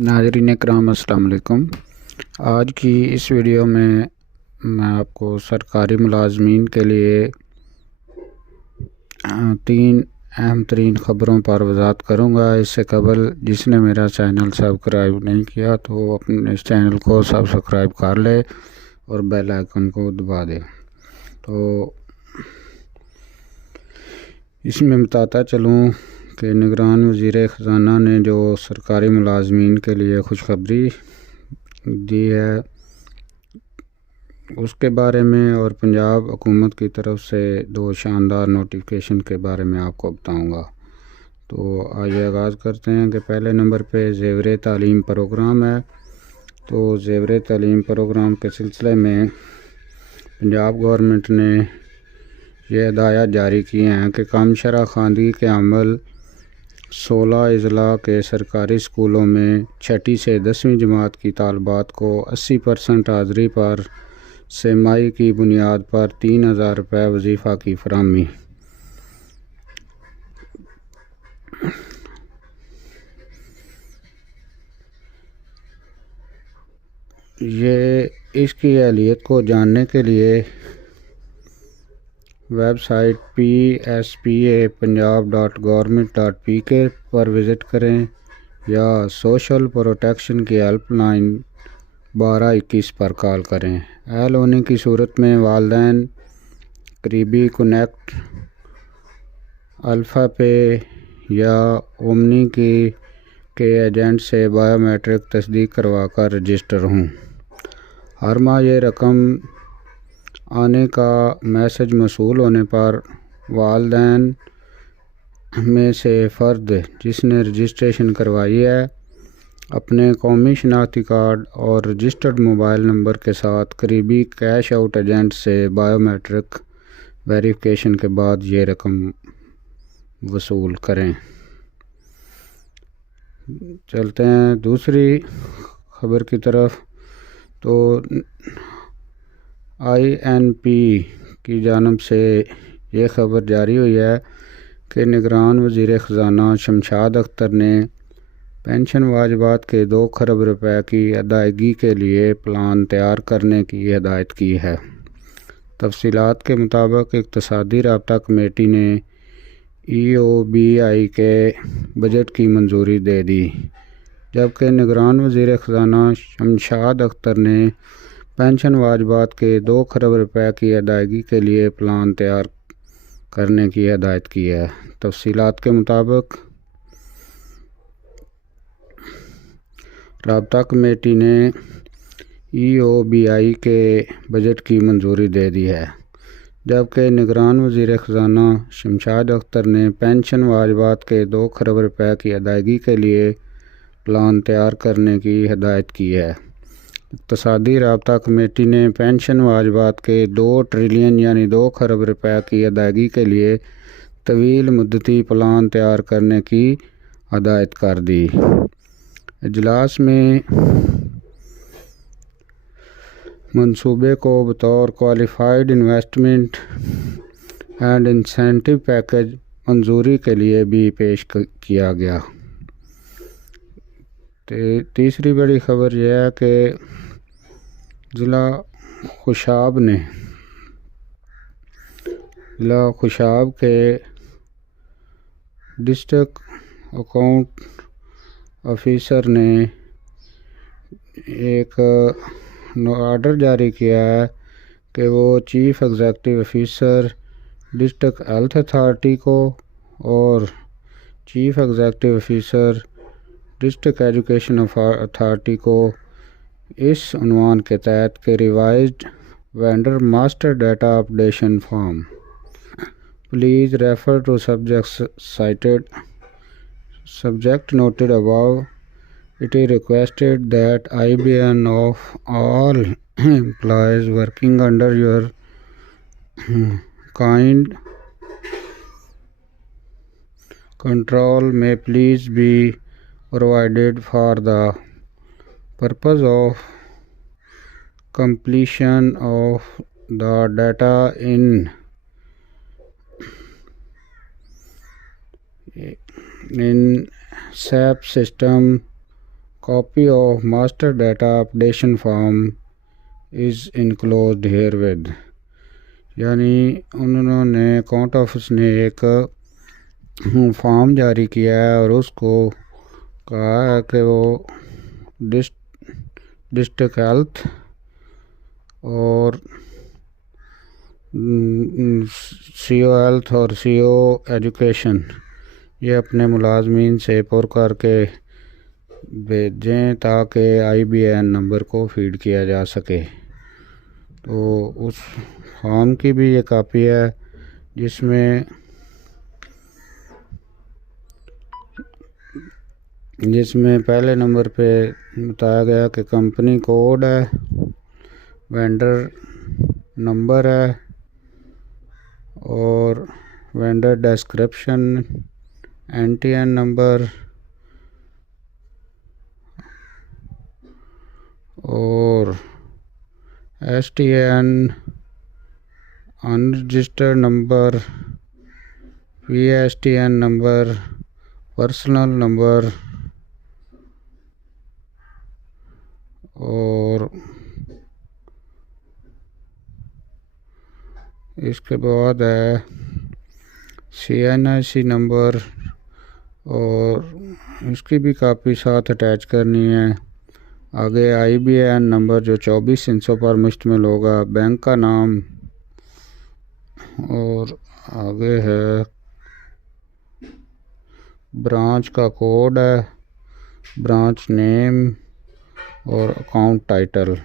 नाज़रीन कराम अस्सलाम वालेकुम। आज की इस वीडियो में मैं आपको सरकारी मुलाजमीन के लिए तीन अहम तरीन ख़बरों पर वजाहत करूँगा। इससे कबल जिसने मेरा चैनल सब्सक्राइब नहीं किया तो अपने इस चैनल को सब्सक्राइब कर ले और बेल आइकन को दबा दे। तो इसमें बताता चलूँ कि निगरान वज़ीर ख़ज़ाना ने जो सरकारी मुलाजमीन के लिए खुशखबरी दी है उसके बारे में और पंजाब हुकूमत की तरफ से दो शानदार नोटिफिकेशन के बारे में आपको बताऊंगा। तो आइए आगाज़ करते हैं कि पहले नंबर पे ज़ेवर तालीम प्रोग्राम है। तो ज़ेवर तालीम प्रोग्राम के सिलसिले में पंजाब गवर्नमेंट ने ये हिदायत जारी की हैं कि कम शरह ख़वानगी के अमल 16 अज़ला के सरकारी स्कूलों में 6ठी से 10वीं जमात की तालबात को 80% हाज़री पर सेमाई की बुनियाद पर 3000 रुपये वजीफ़ा की फराहमी। ये इसकी अहलियत को जानने के लिए वेबसाइट pspapunjab.government.pk पर विज़िट करें या सोशल प्रोटेक्शन की हेल्पलाइन 1221 पर कॉल करें। अहल होने की सूरत में वालिदैन करीबी कनेक्ट अल्फ़ा पे या ओमनी के एजेंट से बायोमेट्रिक तस्दीक करवा कर रजिस्टर हों। हर माह ये रकम आने का मैसेज मौसूल होने पर वालिदैन में से फ़र्द जिसने रजिस्ट्रेशन करवाई है अपने कौमी शनाख्ती कार्ड और रजिस्टर्ड मोबाइल नंबर के साथ करीबी कैश आउट एजेंट से बायोमेट्रिक वेरिफिकेशन के बाद ये रकम वसूल करें। चलते हैं दूसरी खबर की तरफ। तो INP की जानब से ये खबर जारी हुई है कि निगरान वज़ीर ख़ज़ाना शमशाद अख्तर ने पेंशन वाजिबात के 2 खरब रुपए की अदायगी के लिए प्लान तैयार करने की हिदायत की है। तफसीलात के मुताबिक इक़्तिसादी राब्ता कमेटी ने EOBI के बजट की मंजूरी दे दी, जबकि निगरान वज़ीर ख़ज़ाना शमशाद अख्तर ने पेंशन वाजिबात के 2 खरब रुपए की अदायगी के लिए प्लान तैयार करने की हिदायत की है। तफसीलात के मुताबिक राब्ता कमेटी ने EOBI के बजट की मंजूरी दे दी है, जबकि निगरान वज़ीर ख़ज़ाना शमशाद अख्तर ने पेंशन वाजिबात के 2 खरब रुपए की अदायगी के लिए प्लान तैयार करने की हिदायत की है। इक़्तिसादी राब्ता कमेटी ने पेंशन वाजिबात के 2 ट्रिलियन यानी 2 खरब रुपए की अदायगी के लिए तवील मुद्दती प्लान तैयार करने की हिदायत कर दी। इजलास में मंसूबे को बतौर qualified investment and incentive package मंजूरी के लिए भी पेश किया गया। तीसरी बड़ी खबर यह है कि ज़िला खुशाब के डिस्ट्रिक्ट अकाउंट ऑफिसर ने एक ऑर्डर जारी किया है कि वो chief executive officer district health authority को और chief executive officer district education authority को इस उन्वान के तहत के revised vendor master data updation form please refer to subject noted above. It is requested that IBN of all employees working under your kind control may please be provided for the purpose of completion of the data in SAP system copy of master data updation form is enclosed here with, यानी उन्होंने account office ने एक form जारी किया है और उसको कहा है कि वो डिस्ट्रिक्ट हेल्थ और सीओ हेल्थ और सीओ एजुकेशन ये अपने मुलाजमीन से पुर करके भेजें ताकि IBN नंबर को फीड किया जा सके। तो उस फॉर्म की भी ये कापी है जिसमें पहले नंबर पे बताया गया कि कंपनी कोड है, वेंडर नंबर है और वेंडर डिस्क्रिप्शन, NTN नंबर और STN unregistered number, PSTN number, personal number और इसके बाद है CNIC नंबर और इसकी भी काफ़ी साथ अटैच करनी है। आगे IBN नंबर जो 24 हिस्सों पर मुश्तमिल होगा, बैंक का नाम और आगे है ब्रांच का कोड है, ब्रांच नेम और अकाउंट टाइटल।